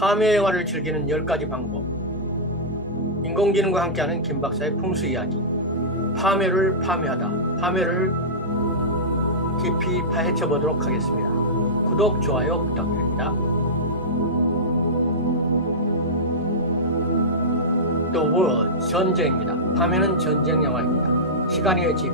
파묘 영화를 즐기는 10가지 방법. 인공지능과 함께하는 김 박사의 풍수 이야기. 파묘를 파묘하다. 파묘를 깊이 파헤쳐 보도록 하겠습니다. 구독, 좋아요 부탁드립니다. The World, 전쟁입니다. 파묘는 전쟁 영화입니다. 시간의 집,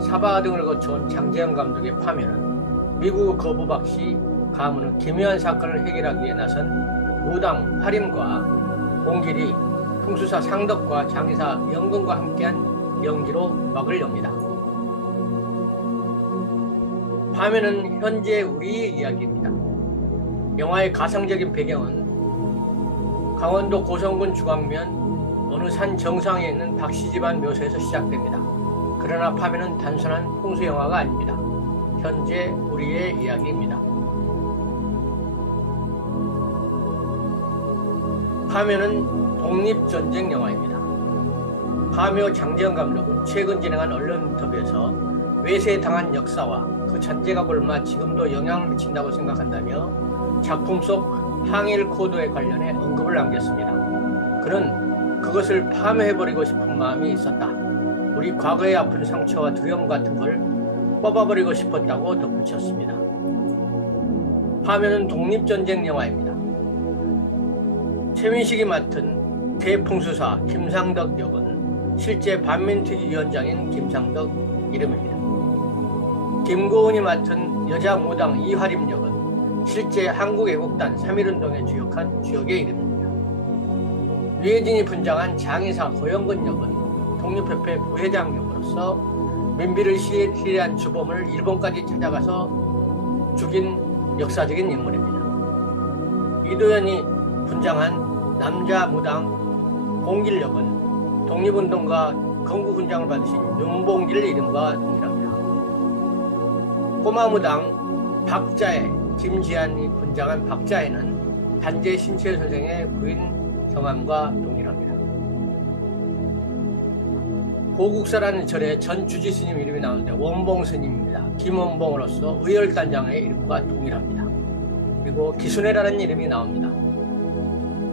사바 등을 거쳐온 장재현 감독의 파묘는 미국 거부박씨 가문의 기묘한 사건을 해결하기 위해 나선 무당 화림과 공길이 풍수사 상덕과 장의사 영근과 함께한 연기로 막을 엽니다. 파묘는 현재 우리의 이야기입니다. 영화의 가상적인 배경은 강원도 고성군 주광면 어느 산 정상에 있는 박씨 집안 묘소에서 시작됩니다. 그러나 파묘는 단순한 풍수 영화가 아닙니다. 현재 우리의 이야기입니다. 파묘는 독립전쟁 영화입니다. 파묘 장재현 감독은 최근 진행한 언론 인터뷰에서 외세에 당한 역사와 그 잔재가 굶어 지금도 영향을 미친다고 생각한다며 작품 속 항일 코드에 관련해 언급을 남겼습니다. 그는 그것을 파묘해버리고 싶은 마음이 있었다. 우리 과거의 아픈 상처와 두려움 같은 걸 뽑아버리고 싶었다고 덧붙였습니다. 파묘는 독립전쟁 영화입니다. 최민식이 맡은 대풍수사 김상덕 역은 실제 반민특위 위원장인 김상덕 이름입니다. 김고은이 맡은 여자 무당 이화림 역은 실제 한국애국단 3.1운동에 주역한 주역의 이름입니다. 유해진이 분장한 장의사 고영근 역은 독립협회 부회장 역으로서 민비를 시해한 주범을 일본까지 찾아가서 죽인 역사적인 인물입니다. 이도현이 분장한 남자 무당 공길 역은 독립운동가 건국훈장을 받으신 윤봉길 이름과 동일합니다. 꼬마 무당 박자애 김지한이 분장한 박자애는 단재 신채 선생의 부인 성함과 동일합니다. 고국사라는 절에 전 주지 스님 이름이 나오는데 원봉 스님입니다. 김원봉으로서 의열단장의 이름과 동일합니다. 그리고 기순회라는 이름이 나옵니다.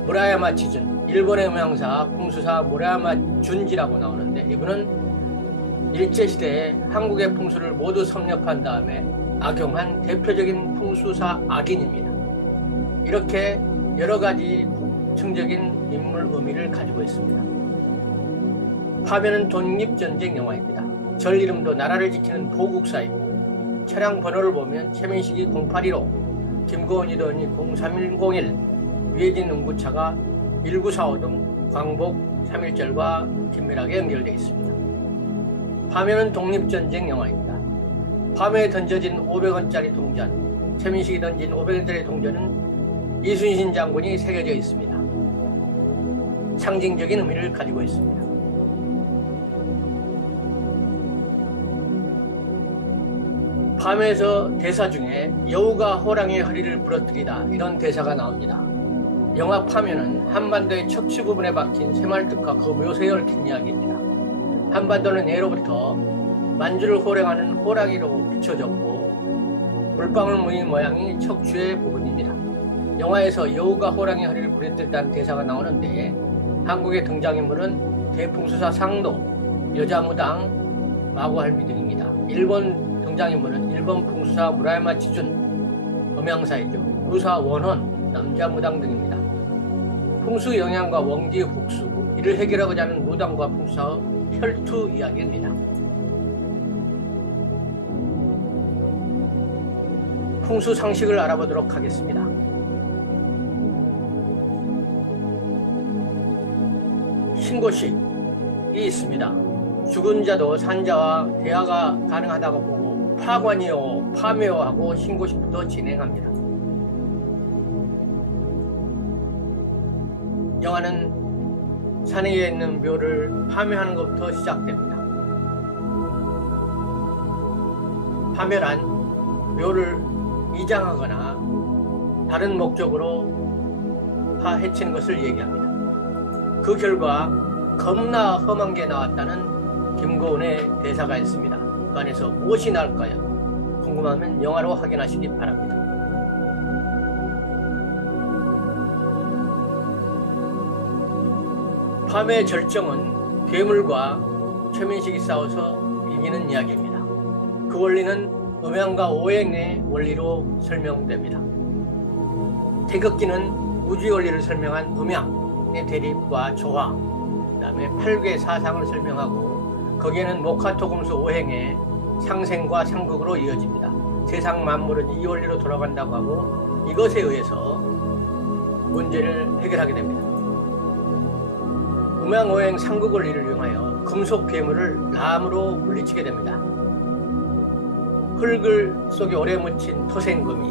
무라야마 지준, 일본의 음향사 풍수사 무라야마 준지라고 나오는데 이분은 일제시대에 한국의 풍수를 모두 섭렵한 다음에 악용한 대표적인 풍수사 악인입니다. 이렇게 여러 가지 특징적인 인물 의미를 가지고 있습니다. 파묘는 독립전쟁 영화입니다. 절 이름도 나라를 지키는 보국사이고 차량 번호를 보면 최민식이 0815, 김고은 이도현이 0301, 유해진 응구차가 1945 등 광복 3.1절과 긴밀하게 연결되어 있습니다. 파묘는 독립전쟁 영화입니다. 파묘에 던져진 500원짜리 동전, 최민식이 던진 500원짜리 동전은 이순신 장군이 새겨져 있습니다. 상징적인 의미를 가지고 있습니다. 파묘에서 대사 중에 여우가 호랑이의 허리를 부러뜨리다 이런 대사가 나옵니다. 영화 파묘는 한반도의 척추 부분에 박힌 새말뚝과 그 묘세에 얽힌 이야기입니다. 한반도는 예로부터 만주를 호령하는 호랑이로 비춰졌고 물방울 무늬 모양이 척추의 부분입니다. 영화에서 여우가 호랑이 허리를 부러뜨린다는 대사가 나오는데 한국의 등장인물은 대풍수사 상도, 여자무당 마구할미 등입니다. 일본 등장인물은 일본 풍수사 무라야마 지준, 음향사이죠. 루사 원헌, 남자무당 등입니다. 풍수 영향과 원기 국수, 이를 해결하고자 하는 무당과 풍수사의 혈투 이야기입니다. 풍수 상식을 알아보도록 하겠습니다. 신고식이 있습니다. 죽은 자도 산자와 대화가 가능하다고 보고 파관이요, 파묘 하고 신고식부터 진행합니다. 영화는 산에 있는 묘를 파묘하는 것부터 시작됩니다. 파묘란 묘를 이장하거나 다른 목적으로 파헤치는 것을 얘기합니다. 그 결과 겁나 험한 게 나왔다는 김고은의 대사가 있습니다. 그 안에서 무엇이 나올까요? 궁금하면 영화로 확인하시기 바랍니다. 밤의 절정은 괴물과 최민식이 싸워서 이기는 이야기입니다. 그 원리는 음양과 오행의 원리로 설명됩니다. 태극기는 우주의 원리를 설명한 음양의 대립과 조화, 그 다음에 8개 사상을 설명하고 거기에는 목화토금수 오행의 상생과 상극으로 이어집니다. 세상 만물은 이 원리로 돌아간다고 하고 이것에 의해서 문제를 해결하게 됩니다. 음양오행 상극 원리를 이용하여 금속 괴물을 나무로 물리치게 됩니다. 흙을 속에 오래 묻힌 토생금이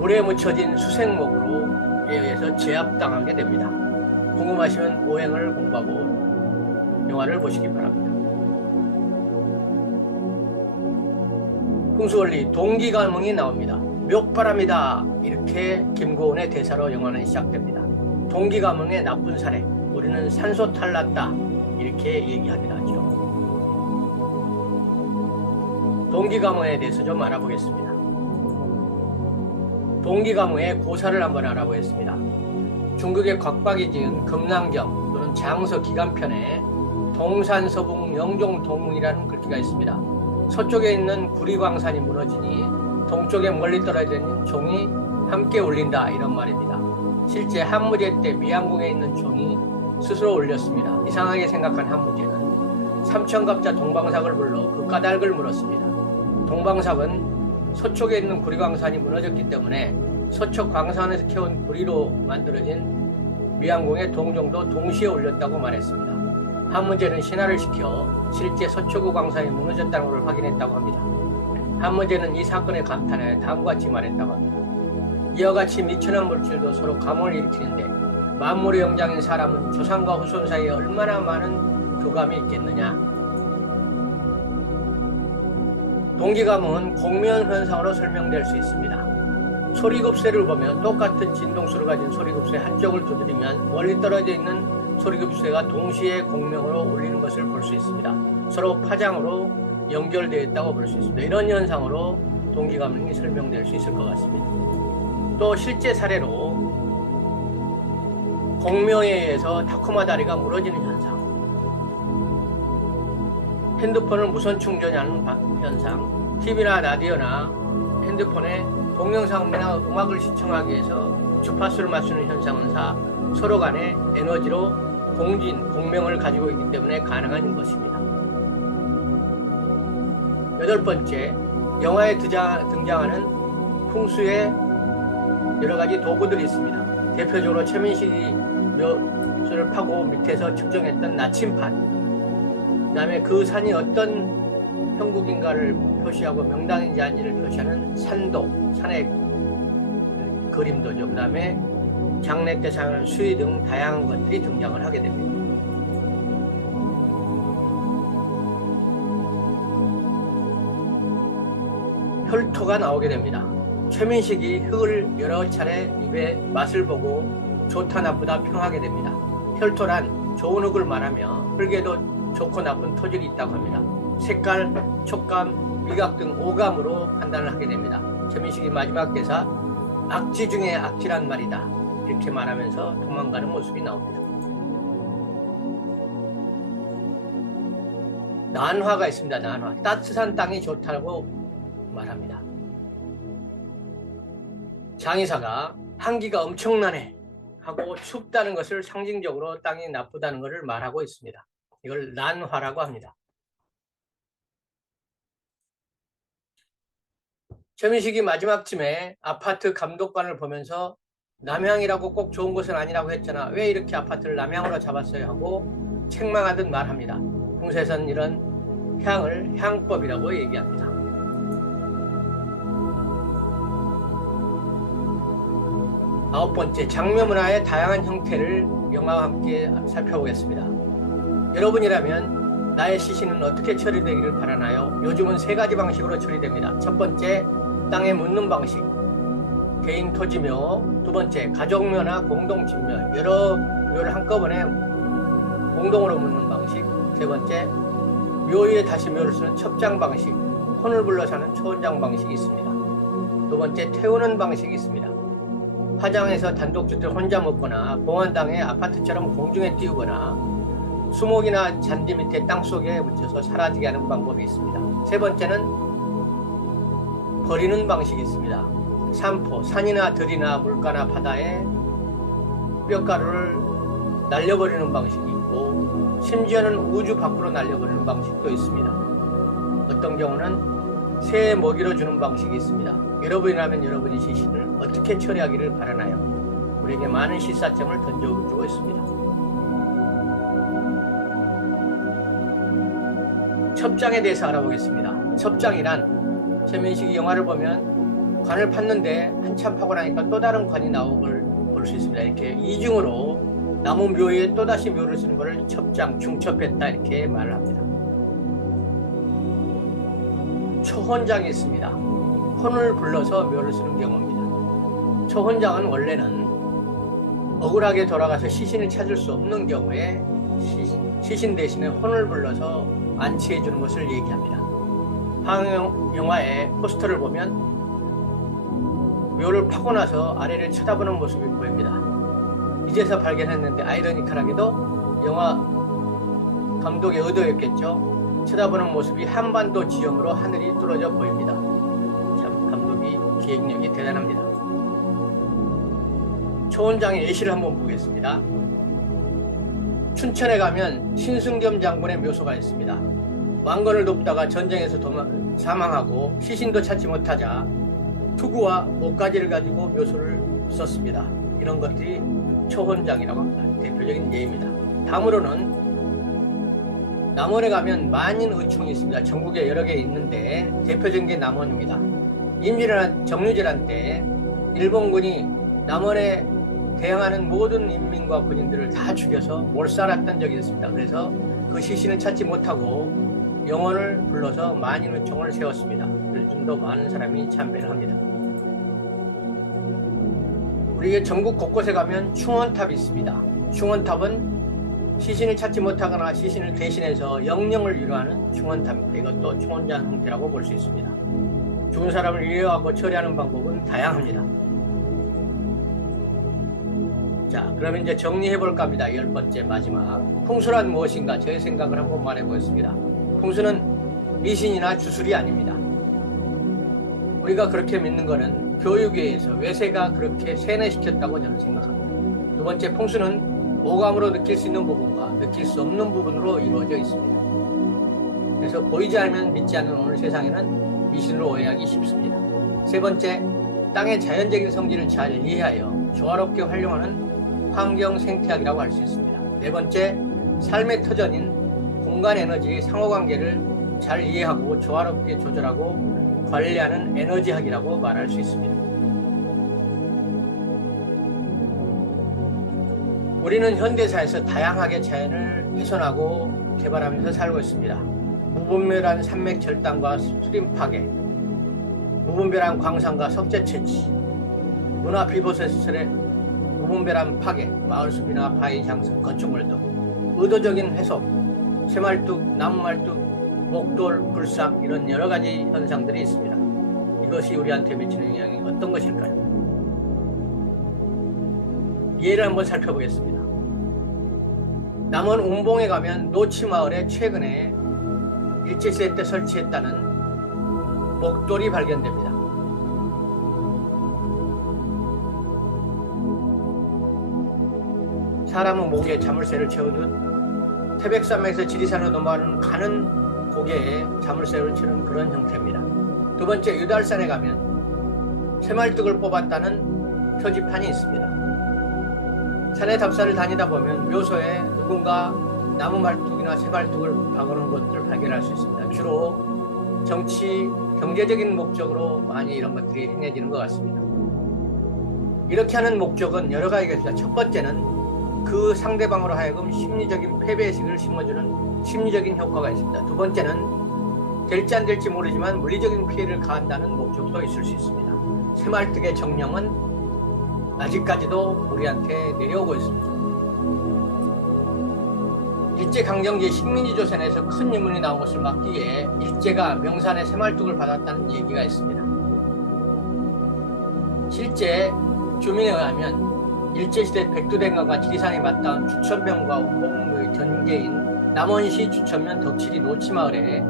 물에 묻혀진 수생목으로 의해서 제압당하게 됩니다. 궁금하시면 오행을 공부하고 영화를 보시기 바랍니다. 풍수원리 동기감흥이 나옵니다. 묘바람이다, 이렇게 김고은의 대사로 영화는 시작됩니다. 동기감흥의 나쁜 사례, 우리는 산소 탈났다, 이렇게 얘기하기도 하죠. 동기감흥에 대해서 좀 알아보겠습니다. 동기감흥의 고사를 한번 알아보겠습니다. 중국의 곽박이 지은 금낭경 또는 장서 기간편에 동산서북 영종동이라는 글귀가 있습니다. 서쪽에 있는 구리광산이 무너지니 동쪽에 멀리 떨어져 있는 종이 함께 울린다, 이런 말입니다. 실제 한무제 때 미양궁에 있는 종이 스스로 울렸습니다. 이상하게 생각한 한무제는 삼천갑자 동방삭을 불러 그 까닭을 물었습니다. 동방삭은 서쪽에 있는 구리광산이 무너졌기 때문에 서쪽 광산에서 캐온 구리로 만들어진 미양궁의 동종도 동시에 울렸다고 말했습니다. 한무제는 신화를 시켜 실제 서초구 광산이 무너졌다는 것을 확인했다고 합니다. 한무제는 이 사건에 감탄하여 다음과 같이 말했다고 합니다. 이와 같이 미천한 물질도 서로 감흥을 일으키는데 만물의 영장인 사람은 조상과 후손 사이에 얼마나 많은 교감이 있겠느냐. 동기감흥은 공면 현상으로 설명될 수 있습니다. 소리급쇠를 보면 똑같은 진동수를 가진 소리급쇠 한쪽을 두드리면 멀리 떨어져 있는 소리급쇠가 동시에 공명으로 울리는 것을 볼 수 있습니다. 서로 파장으로 연결되어 있다고 볼 수 있습니다. 이런 현상으로 동기감흥이 설명될 수 있을 것 같습니다. 또 실제 사례로 공명에 의해서 타코마 다리가 무너지는 현상, 핸드폰을 무선 충전하는 현상, TV나 라디오나 핸드폰에 동영상이나 음악을 시청하기 위해서 주파수를 맞추는 현상은 서로 간의 에너지로 공명을 가지고 있기 때문에 가능한 것입니다. 8번째, 영화에 등장하는 풍수의 여러 가지 도구들이 있습니다. 대표적으로 최민식이 묘수를 파고 밑에서 측정했던 나침판, 그 다음에 그 산이 어떤 형국인가를 표시하고 명당인지 아닌지를 표시하는 산도, 산의 그림도죠. 그 다음에 장례 때 사용하는 수의 등 다양한 것들이 등장을 하게 됩니다. 혈토가 나오게 됩니다. 최민식이 흙을 여러 차례 입에 맛을 보고 좋다 나쁘다 평하게 됩니다. 혈토란 좋은 흙을 말하며 흙에도 좋고 나쁜 토질이 있다고 합니다. 색깔, 촉감, 미각 등 오감으로 판단을 하게 됩니다. 최민식이 마지막 대사 악지 중에 악지란 말이다, 이렇게 말하면서 도망가는 모습이 나옵니다. 난화가 있습니다. 난화, 따뜻한 땅이 좋다고 말합니다. 장의사가 한기가 엄청나네 하고 춥다는 것을 상징적으로 땅이 나쁘다는 것을 말하고 있습니다. 이걸 난화라고 합니다. 최민식이 마지막쯤에 아파트 감독관을 보면서 남향이라고 꼭 좋은 곳은 아니라고 했잖아, 왜 이렇게 아파트를 남향으로 잡았어요 하고 책망하듯 말합니다. 풍수에서는 이런 향을 향법이라고 얘기합니다. 9번째, 장묘문화의 다양한 형태를 영화와 함께 살펴보겠습니다. 여러분이라면 나의 시신은 어떻게 처리되기를 바라나요? 요즘은 3가지 방식으로 처리됩니다. 첫 번째, 땅에 묻는 방식, 개인 토지묘. 두 번째, 가족묘나 공동집묘, 여러 묘를 한꺼번에 공동으로 묻는 방식. 세 번째, 묘 위에 다시 묘를 쓰는 첩장 방식, 혼을 불러 사는 초원장 방식이 있습니다. 두 번째, 태우는 방식이 있습니다. 화장해서 단독주택 혼자 먹거나 공원당에 아파트처럼 공중에 띄우거나 수목이나 잔디 밑에 땅속에 묻혀서 사라지게 하는 방법이 있습니다. 세 번째는 버리는 방식이 있습니다. 산포, 산이나 들이나 물가나 바다에 뼈가루를 날려버리는 방식이 있고 심지어는 우주 밖으로 날려버리는 방식도 있습니다. 어떤 경우는 새의 먹이로 주는 방식이 있습니다. 여러분이라면 여러분의 시신을 어떻게 처리하기를 바라나요? 우리에게 많은 시사점을 던져주고 있습니다. 첩장에 대해서 알아보겠습니다. 첩장이란 최민식이 영화를 보면 관을 팠는데 한참 파고 나니까 또 다른 관이 나온 걸 볼 수 있습니다. 이렇게 이중으로 나무 묘에 또다시 묘를 쓰는 것을 첩장, 중첩했다 이렇게 말을 합니다. 초혼장이 있습니다. 혼을 불러서 묘를 쓰는 경우입니다. 초혼장은 원래는 억울하게 돌아가서 시신을 찾을 수 없는 경우에 시신 대신에 혼을 불러서 안치해 주는 것을 얘기합니다. 한국 영화의 포스터를 보면 묘를 파고 나서 아래를 쳐다보는 모습이 보입니다. 이제서 발견했는데 아이러니컬하게도 영화 감독의 의도였겠죠. 쳐다보는 모습이 한반도 지형으로 하늘이 뚫어져 보입니다. 참 감독이 기획력이 대단합니다. 초혼장의 예시를 한번 보겠습니다. 춘천에 가면 신승겸 장군의 묘소가 있습니다. 왕건을 돕다가 전쟁에서 사망하고 시신도 찾지 못하자 투구와 옷가지를 가지고 묘소를 썼습니다. 이런 것들이 초혼장이라고 합니다. 대표적인 예입니다. 다음으로는 남원에 가면 만인의총이 있습니다. 전국에 여러 개 있는데 대표적인 게 남원입니다. 임진왜란 정유재란 때 일본군이 남원에 대항하는 모든 인민과 군인들을 다 죽여서 몰살했던 적이 있습니다. 그래서 그 시신을 찾지 못하고 영혼을 불러서 만인의총을 세웠습니다. 요즘도 많은 사람이 참배를 합니다. 우리가 전국 곳곳에 가면 충원탑이 있습니다. 충원탑은 시신을 찾지 못하거나 시신을 대신해서 영령을 위로하는 충원탑입니다. 이것도 충원장 형태라고 볼 수 있습니다. 죽은 사람을 위로하고 처리하는 방법은 다양합니다. 자, 그러면 이제 정리해 볼까 합니다. 10번째 마지막. 풍수란 무엇인가? 저의 생각을 한번 말해보겠습니다. 풍수는 미신이나 주술이 아닙니다. 우리가 그렇게 믿는 것은 교육에 의해서 외세가 그렇게 세뇌시켰다고 저는 생각합니다. 두 번째, 풍수는 오감으로 느낄 수 있는 부분과 느낄 수 없는 부분으로 이루어져 있습니다. 그래서 보이지 않으면 믿지 않는 오늘 세상에는 미신으로 오해하기 쉽습니다. 세 번째, 땅의 자연적인 성질을 잘 이해하여 조화롭게 활용하는 환경 생태학이라고 할 수 있습니다. 네 번째, 삶의 터전인 공간 에너지의 상호관계를 잘 이해하고 조화롭게 조절하고 관리하는 에너지학이라고 말할 수 있습니다. 우리는 현대사에서 다양하게 자연을 훼손하고 개발하면서 살고 있습니다. 무분별한 산맥 절단과 수림 파괴, 무분별한 광산과 석재 채취, 문화 비보세설의 무분별한 파괴, 마을숲이나 바위 장성, 건축물 등 의도적인 훼손, 새말뚝, 나무말뚝, 목돌, 불상 이런 여러 가지 현상들이 있습니다. 이것이 우리한테 미치는 영향이 어떤 것일까요? 예를 한번 살펴보겠습니다. 남원 운봉에 가면 노치마을에 최근에 일제시대 때 설치했다는 목돌이 발견됩니다. 사람은 목에 자물쇠를 채우듯 태백산맥에서 지리산으로 넘어가는 가는 고개에 자물쇠를 채우는 그런 형태입니다. 두 번째, 유달산에 가면 새말뚝을 뽑았다는 표지판이 있습니다. 산의 답사를 다니다 보면 묘소에 누군가 나무말뚝이나 새말뚝을 박아놓은 것들을 발견할 수 있습니다. 주로 정치, 경제적인 목적으로 많이 이런 것들이 행해지는 것 같습니다. 이렇게 하는 목적은 여러 가지가 있습니다. 첫 번째는 그 상대방으로 하여금 심리적인 패배의식을 심어주는 심리적인 효과가 있습니다. 두 번째는 될지 안 될지 모르지만 물리적인 피해를 가한다는 목적도 있을 수 있습니다. 새말뚝의 정령은 아직까지도 우리한테 내려오고 있습니다. 일제강점기 식민지 조선에서 큰 인문이 나온 것을 막기에 일제가 명산에 새말뚝을 받았다는 얘기가 있습니다. 실제 주민에 의하면 일제시대 백두대간과 지리산이 맞닿은 주천면과 원봉의 전개인 남원시 주천면 덕칠이 노치마을에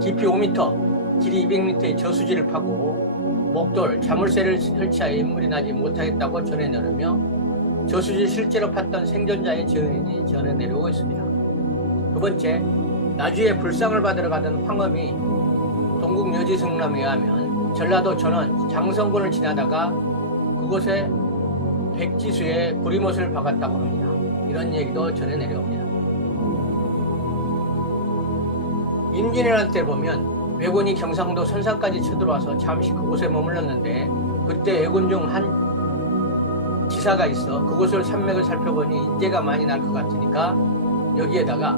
깊이 5m, 길이 200m의 저수지를 파고 목돌, 자물쇠를 설치하여 인물이 나지 못하겠다고 전해내려며 저수지를 실제로 팠던 생존자의 증인이 전해내려오고 있습니다. 두 번째, 나주에 불상을 받으러 가던 황엄이 동국 여지승람에 의하면 전라도 전원 장성군을 지나다가 그곳에 백지수에 구리못을 박았다고 합니다. 이런 얘기도 전해 내려옵니다. 임진왜란 때 보면 왜군이 경상도 선산까지 쳐들어와서 잠시 그곳에 머물렀는데 그때 왜군 중 한 지사가 있어 그곳을 산맥을 살펴보니 인재가 많이 날 것 같으니까 여기에다가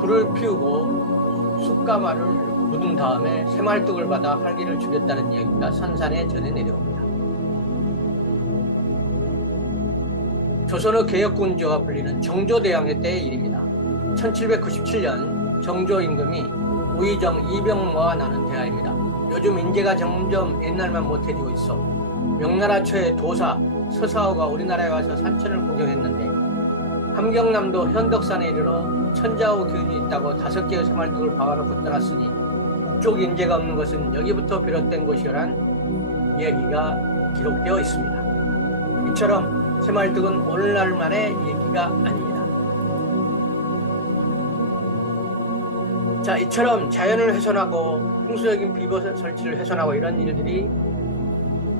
불을 피우고 숯가마를 묻은 다음에 새말뚝을 받아 활기를 죽였다는 이야기가 선산에 전해 내려옵니다. 조선의 개혁군주가 불리는 정조대왕의 때의 일입니다. 1797년 정조 임금이 우의정 이병모와 나눈 대화입니다. 요즘 인재가 점점 옛날만 못해지고 있어. 명나라 초의 도사 서사오가 우리나라에 와서 산천을 구경했는데 함경남도 현덕산에 이르러 천자호 기운이 있다고 5개의 새말뚝을 박아놓고 떠났으니 북쪽 인재가 없는 것은 여기부터 비롯된 것이라는 이야기가 기록되어 있습니다. 이처럼 새말뚝은 오늘날만의 얘기가 아닙니다. 자, 이처럼 자연을 훼손하고 풍수적인 비거 설치를 훼손하고 이런 일들이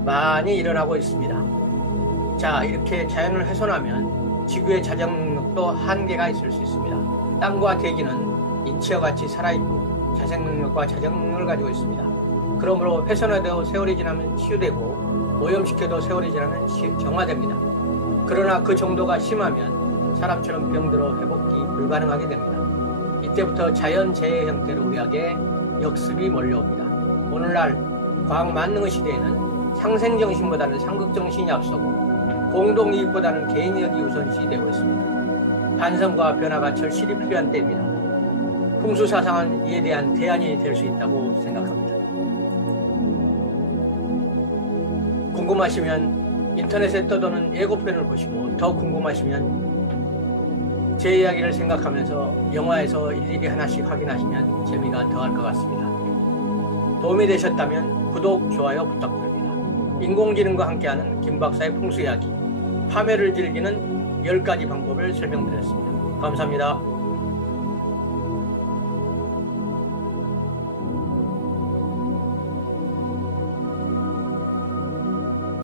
많이 일어나고 있습니다. 자, 이렇게 자연을 훼손하면 지구의 자정 능력도 한계가 있을 수 있습니다. 땅과 대기는 인체와 같이 살아있고 자생 능력과 자정 능력을 가지고 있습니다. 그러므로 훼손해도 세월이 지나면 치유되고 오염시켜도 세월이 지나면 정화됩니다. 그러나 그 정도가 심하면 사람처럼 병들어 회복이 불가능하게 됩니다. 이때부터 자연재해 형태로 우리에게 역습이 몰려옵니다. 오늘날 과학 만능의 시대에는 상생정신보다는 상극정신이 앞서고 공동이익보다는 개인이익이 우선시 되고 있습니다. 반성과 변화가 절실히 필요한 때입니다. 풍수사상은 이에 대한 대안이 될 수 있다고 생각합니다. 궁금하시면 인터넷에 떠도는 예고편을 보시고 더 궁금하시면 제 이야기를 생각하면서 영화에서 일일이 하나씩 확인하시면 재미가 더할 것 같습니다. 도움이 되셨다면 구독, 좋아요 부탁드립니다. 인공지능과 함께하는 김박사의 풍수 이야기, 파멸을 즐기는 10가지 방법을 설명드렸습니다. 감사합니다.